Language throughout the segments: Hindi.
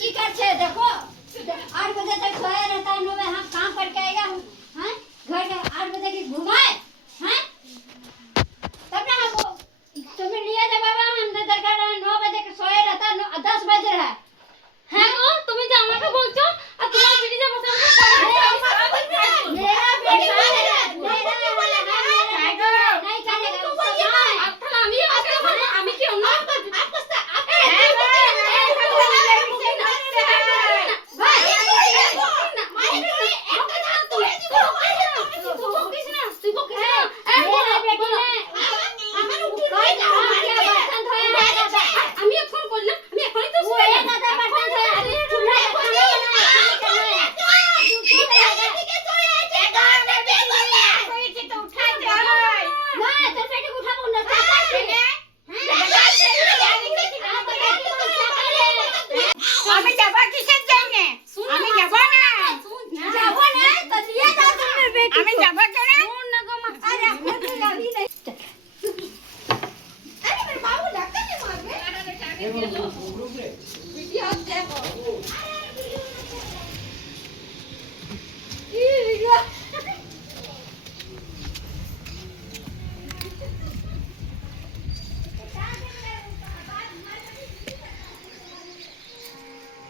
की करछे देखो 8 बजे तक सोया रहता है 9 बजे हम काम करके आएगा हैं घर के 8 बजे की घुमाए हैं तब ना हमको तुम्हें लिया जा बाबा हम दरकार 9 बजे के सोया रहता 10 बजे है हैं को তুমি যে আমাকে বলছো আর তোমার বেটি যে বসে আছে मेरा बेटी नहीं करेगा আচ্ছা আমি কি অন্য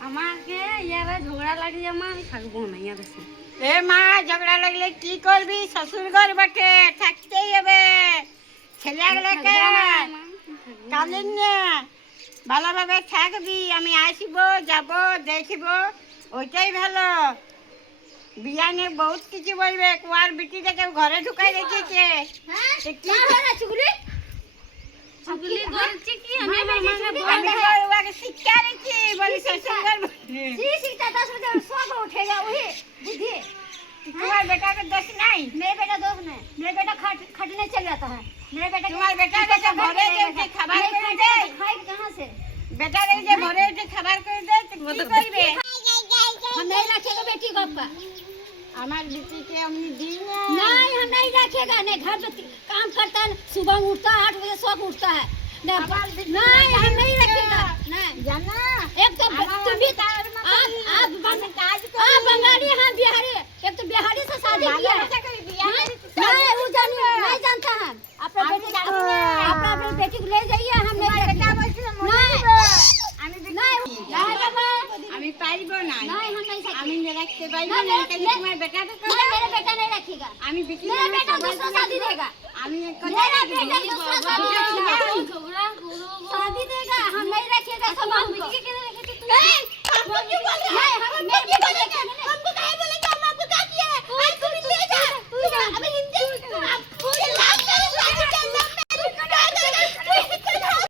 আমাকে ইয়ারা ঝগড়া লাগিয়ে মা আমি থাকবো না ইয়ার কাছে এ মা ঝগড়া লাগলে কি করবি শ্বশুর ঘর বটে থাকতেই হবে ছেলেগুলোকে কালিন ভালোভাবে থাকবি আমি আসবো যাব দেখব ওইটাই ভালো বিয়া নিয়ে বহুত কিছু বলবে কুয়ার বিটিটাকে ঘরে ঢুকাই রেখেছে চুগলি করছি কি আমি আমার আমি ওকে শিক্ষা দিচ্ছি বলি শ্বশুর ঘর सीखता 10 बजे सब उठेगा वही बुद्धि তোমার বেটাকে দোষ নাই मेरे बेटा दोस्त नहीं मेरे बेटा खटने चल जाता है मेरे बेटा তোমার বেটাকে ঘরে যে খাবার করে দে खाए कहां से বেটাকে যে ঘরে যে খাবার করে দে তো কি করবে हम नहीं रखेगा बेटी को आपका আমার বেটিকে আমি দিই না नहीं हम नहीं रखेगा नहीं घर पे काम करता है सुबह उठता है 8 बजे सब उठता है नहीं हम नहीं रखेगा नहीं জানা एक तो तुम भी आप बंगाली हम बिहारी एक तो बिहारी से शादी किया है नहीं वो नहीं जानता है अपना बेटी को ले जाइए हम नहीं আমি পারব না नहीं हम नहीं আমি রাখতে পারব না কেন তোমার বেটাকে मेरा बेटा नहीं रखेगा আমি বিটি मेरा बेटा दूसरा शादी देगा আমি मेरा बेटा दूसरा शादी देगा ঝগড়া করো शादी देगा हम नहीं रखेगा सब हम বেটিকে কেন রেখেছো नहीं हम